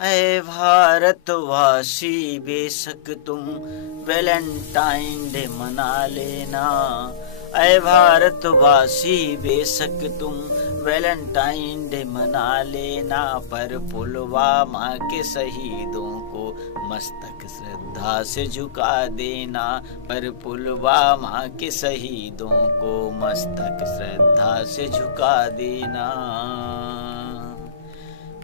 ऐ भारतवासी बेशक तुम वैलेंटाइन डे मना लेना। ऐ भारतवासी बेशक तुम वैलेंटाइन डे मना लेना, पर पुलवामा के शहीदों को मस्तक श्रद्धा से झुका देना। पर पुलवामा के शहीदों को मस्तक श्रद्धा से झुका देना।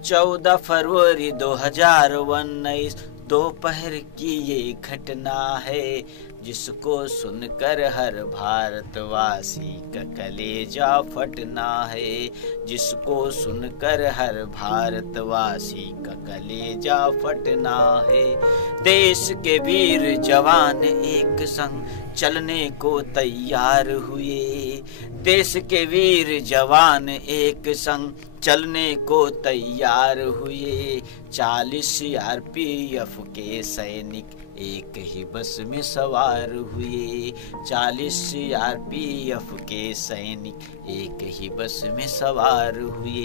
14 फरवरी 2019 दोपहर की ये घटना है, जिसको सुनकर हर भारतवासी का कलेजा फटना है। जिसको सुनकर हर भारतवासी का कलेजा फटना है। देश के वीर जवान एक संग चलने को तैयार हुए। देश के वीर जवान एक संग चलने को तैयार हुए। 40 सीआरपीएफ के सैनिक एक ही बस में सवार हुए। 40 सीआरपीएफ के सैनिक एक ही बस में सवार हुए।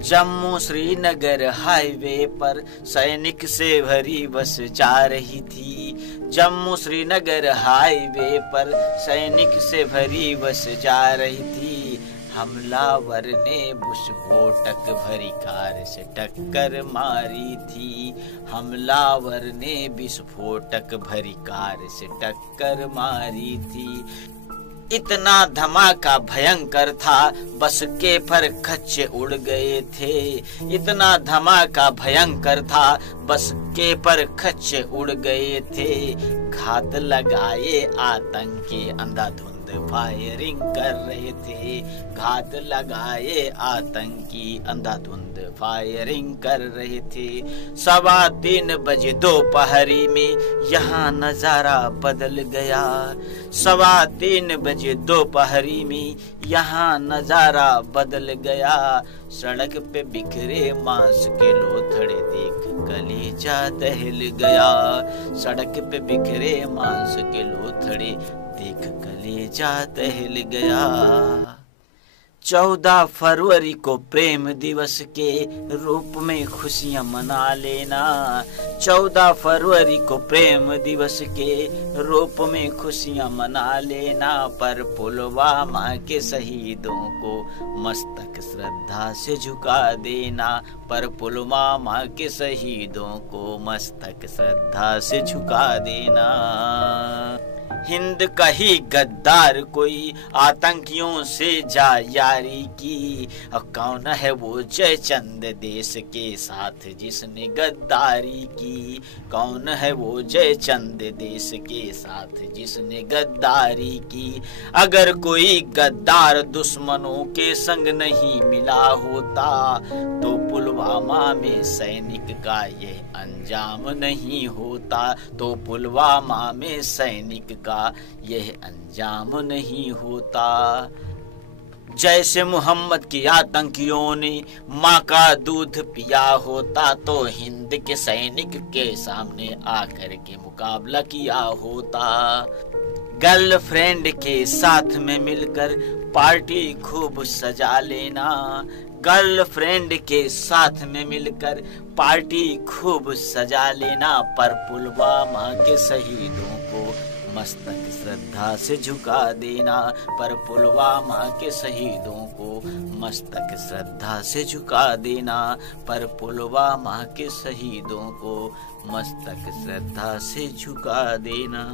जम्मू श्रीनगर हाईवे पर सैनिक से भरी बस जा रही थी। जम्मू श्रीनगर हाईवे पर सैनिक से भरी बस जा रही थी। हमलावर ने विस्फोटक भरी कार से टक्कर मारी थी। हमलावर ने विस्फोटक भरी कार से टक्कर मारी थी। इतना धमाका भयंकर था, बस के पर खच्चे उड़ गए थे। इतना धमाका भयंकर था, बस के पर खच्चे उड़ गए थे। घात लगाए आतंकी अंधाधुंध फायरिंग कर रहे थे। घात लगाए आतंकी अंधाधुंध फायरिंग कर रहे थे। 3:15 बजे दोपहरी में यहाँ नजारा बदल गया। 3:15 बजे दोपहरी में यहाँ नजारा बदल गया। सड़क पे बिखरे मांस के लोथड़े देख कलेजा दहल गया। सड़क पे बिखरे मांस के लोथड़े देख कलेजा दहल गया। 14 फरवरी को प्रेम दिवस के रूप में खुशियां मना लेना। 14 फरवरी को प्रेम दिवस के रूप में खुशियां मना लेना, पर पुलवामा के शहीदों को मस्तक श्रद्धा से झुका देना। पर पुलवामा के शहीदों को मस्तक श्रद्धा से झुका देना। हिंद का ही गद्दार कोई आतंकियों से जा यारी की। और कौन है वो जयचंद देश के साथ जिसने गद्दारी की। कौन है वो जयचंद देश के साथ जिसने गद्दारी की। अगर कोई गद्दार दुश्मनों के संग नहीं मिला होता, तो पुलवामा में सैनिक का यह अंजाम नहीं होता। तो पुलवामा में सैनिक का यह अंजाम नहीं होता। जैसे मोहम्मद के आतंकियों ने माँ का दूध पिया होता, तो हिंद के सैनिक के सामने आकर के मुकाबला किया होता। गर्लफ्रेंड के साथ में मिलकर पार्टी खूब सजा लेना। गर्लफ्रेंड के साथ में मिलकर पार्टी खूब सजा लेना, पर पुलवामा के शहीदों को मस्तक श्रद्धा से झुका देना। पर पुलवामा के शहीदों को मस्तक श्रद्धा से झुका देना। पर पुलवामा के शहीदों को मस्तक श्रद्धा से झुका देना।